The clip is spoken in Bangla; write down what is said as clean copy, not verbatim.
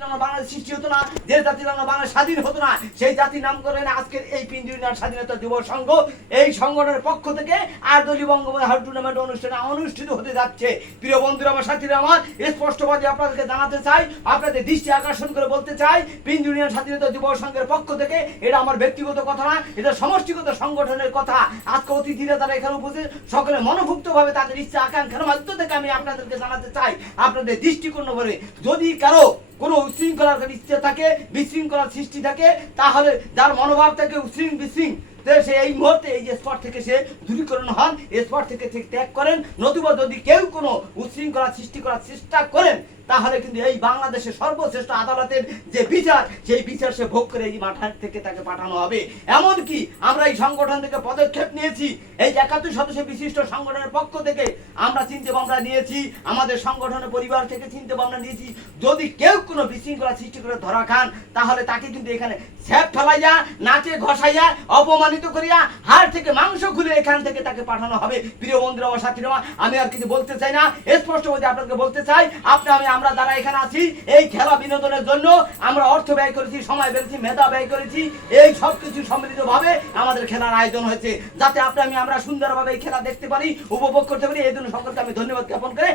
জাতির নাম বাংলাদেশ সৃষ্টি হতো না, যে জাতির নাম বাংলাদেশ স্বাধীন হতো না, সেই জাতির নাম করে আজকের এই পিন্ডি ইউনিয়ন স্বাধীনতা যুব সংঘ এই সংগঠনের পক্ষ থেকে 8 দলীয় বঙ্গবন্ধু হাউস টুর্নামেন্ট অনুষ্ঠান অনুষ্ঠিত হতে যাচ্ছে। প্রিয় বন্ধুরা, আমার সাথীরা, আমার স্পষ্টভাবে আপনাদেরকে জানাতে চাই, আপনাদের দৃষ্টি আকর্ষণ করে বলতে চাই, পিন্ডি ইউনিয়ন স্বাধীনতা যুব সংঘের পক্ষ থেকে এটা আমার ব্যক্তিগত কথা না, এটা সমষ্টিগত সংগঠনের কথা। আজকে অতিথিরা তারা এখানে উপস্থিত, সকলে মনোভুক্ত ভাবে তাদের ইচ্ছা আকাঙ্ক্ষার মধ্য থেকে আমি আপনাদেরকে জানাতে চাই, আপনাদের দৃষ্টিকোণ করে যদি কারো কোনো উশৃঙ্খলার ইচ্ছে থাকে, বিশৃঙ্খলার সৃষ্টি থাকে, তাহলে যার মনোভাব থাকে বিশৃঙ্খ, সে এই মুহূর্তে এই স্পট থেকে সে দূরীকরণ হন, স্পট থেকে ত্যাগ করেন। নতুবা যদি কেউ কোনো উশৃঙ্খলা সৃষ্টি করার চেষ্টা করেন, তাহলে কিন্তু এই বাংলাদেশের সর্বশ্রেষ্ঠ আদালতের যে বিচার, সেই বিচার সে ভোগ করে এই মাঠ থেকে তাকে পাঠানো হবে। এমনকি আমরা এই সংগঠন থেকে পদক্ষেপ নিয়েছি, এই 71 সদস্য বিশিষ্ট সংগঠনের পক্ষ থেকে আমরা চিন্তা ভাবনা নিয়েছি, আমাদের সংগঠনের পরিবার থেকে চিন্তা ভাবনা নিয়েছি, যদি কেউ কোনো বিশৃঙ্খলা সৃষ্টি করে ধরা খান, তাহলে তাকে কিন্তু এখানে স্যাপ ফেলাইয়া, নাচে ঘষাইয়া, অপমানিত করিয়া, হাড় থেকে মাংস খুলে এখান থেকে তাকে পাঠানো হবে। প্রিয় বন্ধুরা, আমার সাথীরা, আমি আর কিছু বলতে চাই না, স্পষ্টভাবে আপনাকে বলতে চাই, আমরা যারা এখানে আছি এই খেলা বিনোদনের জন্য আমরা অর্থ ব্যয় করেছি, সময় বেড়েছি, মেধা ব্যয় করেছি, এই সব কিছু সম্মিলিতভাবে আমাদের খেলার আয়োজন হয়েছে, যাতে আমরা সুন্দরভাবে এই খেলা দেখতে পারি, উপভোগ করতে পারি। এই জন্য সকলকে আমি ধন্যবাদ জ্ঞাপন করে